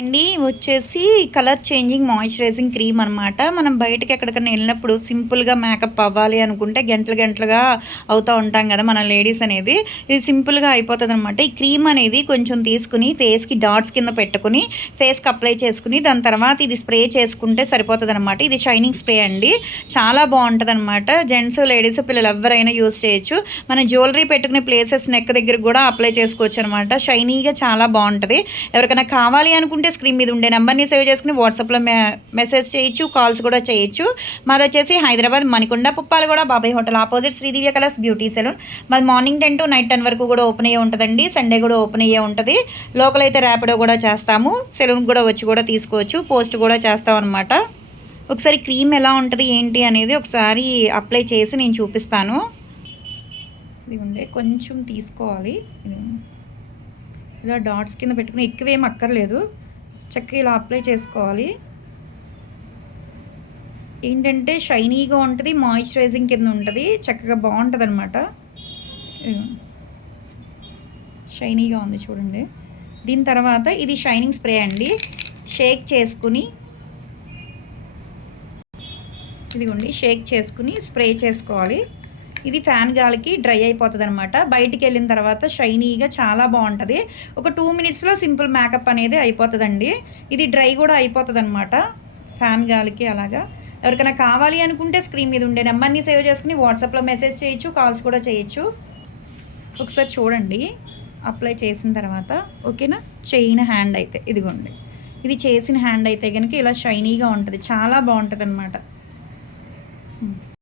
అండి వచ్చేసి colour changing moisturising cream అనమాట. మనం బయటకి ఎక్కడికైనా వెళ్ళినప్పుడు సింపుల్గా మేకప్ అవ్వాలి అనుకుంటే గంటలు గంటలుగా అవుతూ ఉంటాం కదా మన లేడీస్ అనేది. ఇది సింపుల్గా అయిపోతుంది అనమాట. ఈ క్రీమ్ అనేది కొంచెం తీసుకుని ఫేస్కి డాట్స్ కింద పెట్టుకుని ఫేస్కి అప్లై చేసుకుని దాని తర్వాత ఇది స్ప్రే చేసుకుంటే సరిపోతుంది అనమాట. ఇది షైనింగ్ స్ప్రే అండి, చాలా బాగుంటుంది అనమాట. జెంట్స్ లేడీస్ పిల్లలు ఎవరైనా యూస్ చేయొచ్చు. మన జ్యువెలరీ పెట్టుకునే ప్లేసెస్ నెక్ దగ్గర కూడా అప్లై చేసుకోవచ్చు అనమాట. షైనీగా చాలా బాగుంటుంది. ఎవరికైనా కావాలి అనుకుంటే స్క్రీన్ మీద ఉండే నెంబర్ని సేవ్ చేసుకుని వాట్సాప్లో మెసేజ్ చేయొచ్చు, కాల్స్ కూడా చేయొచ్చు. మాది వచ్చేసి Hyderabad Manikonda Puppalaguda Babai hotel opposite Sridivya colours beauty salon. మాది మార్నింగ్ 10 to నైట్ 10 వరకు కూడా ఓపెన్ అయ్యే ఉంటుందండి. సండే కూడా ఓపెన్ అయ్యే ఉంటుంది. లోకల్ అయితే ర్యాపిడో కూడా చేస్తాము. సెలూన్కి కూడా వచ్చి కూడా తీసుకోవచ్చు, పోస్ట్ కూడా చేస్తాం అనమాట. ఒకసారి క్రీమ్ ఎలా ఉంటుంది ఏంటి అనేది ఒకసారి అప్లై చేసి నేను చూపిస్తాను. ఇది ఉండే కొంచెం తీసుకోవాలి, ఇలా డాట్స్ కింద పెట్టుకుని ఎక్కువేం అక్కర్లేదు, చక్కగా ఇలా అప్లై చేసుకోవాలి. ఏంటంటే షైనీగా ఉంటుంది, మాయిశ్చరైజింగ్ కింద ఉంటుంది, చక్కగా బాగుంటుంది అనమాట. షైనీగా ఉంది చూడండి. దీని తర్వాత ఇది షైనింగ్ స్ప్రే అండి. షేక్ చేసుకుని ఇదిగోండి, షేక్ చేసుకుని స్ప్రే చేసుకోవాలి. ఇది ఫ్యాన్ గాలికి డ్రై అయిపోతుంది అనమాట. బయటికి వెళ్ళిన తర్వాత షైనీగా చాలా బాగుంటుంది. ఒక 2 minutesలో సింపుల్ మేకప్ అనేది అయిపోతుందండి. ఇది డ్రై కూడా అయిపోతుంది అనమాట ఫ్యాన్ గాలికి. అలాగా ఎవరికైనా కావాలి అనుకుంటే స్క్రీన్ మీద ఉండే నెంబర్ని సేవ్ చేసుకుని వాట్సాప్లో మెసేజ్ చేయొచ్చు, కాల్స్ కూడా చేయొచ్చు. ఒకసారి చూడండి అప్లై చేసిన తర్వాత. ఓకేనా? చైన్ హ్యాండ్ అయితే ఇదిగోండి, ఇది చేసిన హ్యాండ్ అయితే కనుక ఇలా షైనీగా ఉంటుంది, చాలా బాగుంటుంది అనమాట.